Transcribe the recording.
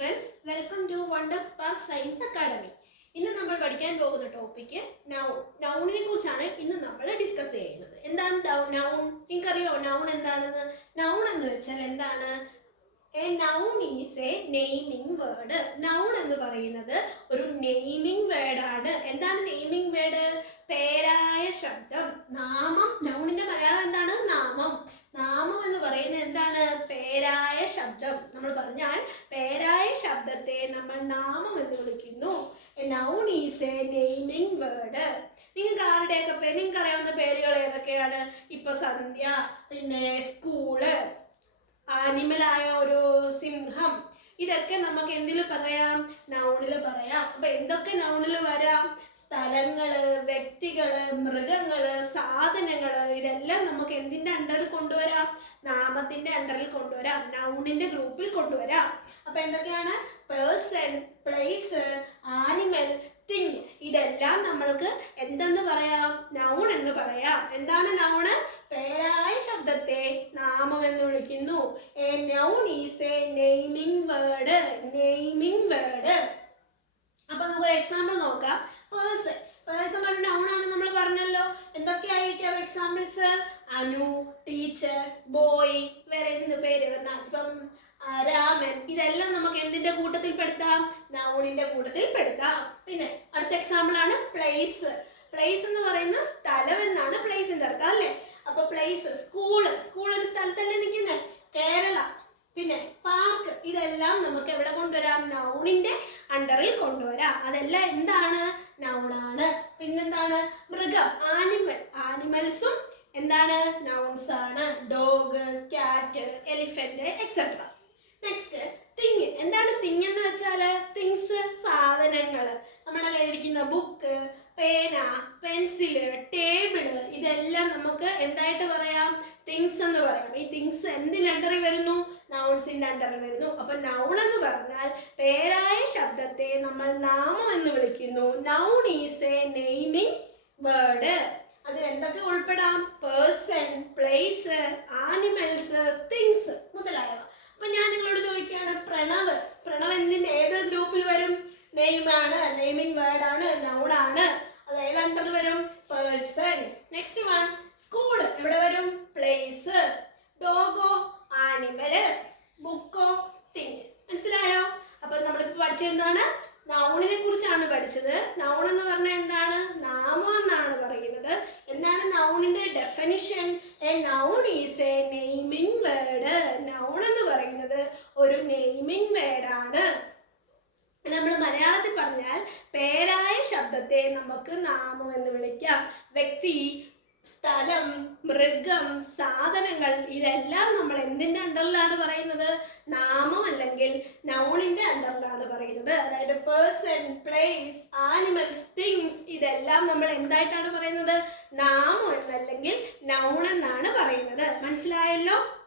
childrens, welcome to Wonder Spark Science Academy. ഇന്ന് നമ്മൾ പഠിക്കാൻ പോകുന്ന ടോപ്പിക്ക് നൗണിനെ കുറിച്ചാണ് ഇന്ന് നമ്മൾ ഡിസ്കസ് ചെയ്യുന്നത്. എന്താണ് നൗൺ? നിങ്ങൾക്കറിയോ നൗൺ എന്താണെന്ന്? നൗൺ എന്ന് വെച്ചാൽ എന്താണ്? A noun is a naming word. Noun എന്ന് പറയുന്നത് ഒരു നെയിമിംഗ് വേർഡ് ആണ്. എന്താണ് നെയിമിംഗ് വേർഡ്? പേരായ ശബ്ദം, നാമം. നൗണിന്റെ മലയാളം എന്താണ്? നാമം. നാമം എന്ന് പറയുന്നത് എന്താണ്? പേരായ ശബ്ദം. നമ്മൾ പറഞ്ഞാൽ പേരായ ശബ്ദത്തെ നമ്മൾ നാമം എന്ന് വിളിക്കുന്നു. A noun is a naming word. നിങ്ങൾക്ക് ആരുടെയൊക്കെ നിങ്ങൾക്ക് അറിയാവുന്ന പേരുകൾ ഏതൊക്കെയാണ്? ഇപ്പൊ സന്ധ്യ, പിന്നെ സ്കൂള്, ആനിമലായ ഒരു സിംഹം, ഇതൊക്കെ നമുക്ക് എന്തിൽ പറയാം? നൗണിൽ പറയാം. അപ്പൊ എന്തൊക്കെ നൗണിൽ വരാം? സ്ഥലങ്ങള്, വ്യക്തികള്, മൃഗങ്ങള്, സാധനങ്ങള്, ഇതെല്ലാം നമുക്ക് എന്തിന്റെ അണ്ടറിൽ കൊണ്ടുവരാം? നാമത്തിന്റെ അണ്ടറിൽ കൊണ്ടുവരാം, നൗണിന്റെ ഗ്രൂപ്പിൽ കൊണ്ടുവരാം. അപ്പൊ എന്തൊക്കെയാണ്? പേഴ്സൺ, പ്ലേസ്, ആനിമൽ, തിങ്, ഇതെല്ലാം നമ്മൾക്ക് എന്തെന്ന് പറയാം? നൗൺ എന്ന് പറയാം. എന്താണ് നൗണ്? പേരായ ശബ്ദത്തെ നാമം എന്ന് വിളിക്കുന്നു. A noun is a naming word. Naming word. അപ്പൊ നമുക്ക് എക്സാമ്പിൾ നോക്കാം. പേഴ്സൺ. പേഴ്സൺ ഒരു നൗൺ ആണ് നമ്മൾ പറഞ്ഞല്ലോ. എന്തൊക്കെയായിരിക്കാം എക്സാമ്പിൾസ്? അനു, ടീച്ചർ, ബോയ്, വേറെ എന്ത് പേര് വന്നാൽ ഇപ്പം രാമൻ, ഇതെല്ലാം നമുക്ക് എന്തിന്റെ കൂട്ടത്തിൽ പെടുത്താം? നൗണിന്റെ കൂട്ടത്തിൽ പെടുത്താം. പിന്നെ അടുത്ത എക്സാമ്പിൾ ആണ് പ്ലേസ്. പ്ലേസ് എന്ന് പറയുന്ന സ്ഥലം എന്നാണ് പ്ലേസിന്റെ അർത്ഥം, അല്ലേ? അപ്പൊ പ്ലേസ്, സ്കൂള്. സ്കൂൾ ഒരു സ്ഥലത്തല്ലേ നിൽക്കുന്നത്? കേരള. പിന്നെ പാർക്ക്, ഇതെല്ലാം നമുക്ക് എവിടെ കൊണ്ടുവരാം? നൗണിന്റെ അണ്ടറിൽ കൊണ്ടുവരാം. അതെല്ലാം എന്താണ്? നൗണാണ്. പിന്നെന്താണ്? മൃഗം, ആനിമൽ. ആനിമൽസും എന്താണ്? നൗൺസ് ആണ്. Dog, cat, elephant, etcetera. Next thing. എന്താണ് തിങ് എന്ന് വെച്ചാൽ? തിങ്സ്, സാധനങ്ങള്. നമ്മുടെ കയ്യിലിരിക്കുന്ന ബുക്ക്, പേന, പെൻസില്, ടേബിള്, ഇതെല്ലാം നമുക്ക് എന്തായിട്ട് പറയാം? തിങ്സ് എന്ന് പറയാം. ഈ തിങ്സ് എന്തിന്റെ അണ്ടറിൽ വരുന്നു? നൗൺസിന്റെ അണ്ടറിൽ വരുന്നു. അപ്പൊ നൗൺ എന്ന് പറഞ്ഞാൽ പേരായ ശബ്ദത്തെ നമ്മൾ നാമം എന്ന് വിളിക്കുന്നു. Noun is a naming word. അതിൽ എന്തൊക്കെ ഉൾപ്പെടാം? പേഴ്സൺ, പ്ലേസ്, ആനിമൽസ്, തിങ്സ് മുതലായവ. അപ്പൊ ഞാൻ നിങ്ങളോട് ചോദിക്കുകയാണ്, പ്രണവ്. പ്രണവ് എന്തിന്റെ ഏത് ഗ്രൂപ്പിൽ വരും? നെയിമാണ്, നെയിമിംഗ് വേർഡ് ആണ്, നൗൺ ആണ്. അത് ഏതാണ്ടത് വരും? പേഴ്സൺ. Next one school. എവിടെ വരും? പ്ലേസ്. ഡോഗോ? ആനിമല്. ബുക്കോ? തിങ്. മനസ്സിലായോ? അപ്പൊ നമ്മളിപ്പോ പഠിച്ചത് എന്താണ്? നൗണിനെ കുറിച്ചാണ് പഠിച്ചത്. നൗൺ എന്ന് പറഞ്ഞാൽ എന്താണ്? നാമം എന്നാണ് പറയുന്നത്. എന്താണ് നൗണിന്റെ definition? A noun is a naming word. Noun എന്ന് പറയുന്നത് ഒരു നെയിമിംഗ് വേർഡ് ആണ്. നമ്മൾ മലയാളത്തിൽ പറഞ്ഞാൽ പേരായ ശബ്ദത്തെ നമുക്ക് നാമം എന്ന് വിളിക്കാം. വ്യക്തി, സ്ഥലം, മൃഗം, സാധനങ്ങൾ, ഇതെല്ലാം നമ്മൾ എന്തിന്റെ അണ്ടറിലാണ് പറയുന്നത്? നാമം അല്ലെങ്കിൽ നൗണിന്റെ അണ്ടറിലാണ് പറയുന്നത്. അതായത് പേഴ്സൺ, പ്ലേസ്, ആനിമൽസ്, തിങ്സ്, ഇതെല്ലാം നമ്മൾ എന്തായിട്ടാണ് പറയുന്നത്? നാമം എന്നല്ലെങ്കിൽ നൗൺ എന്നാണ് പറയുന്നത്. മനസ്സിലായല്ലോ?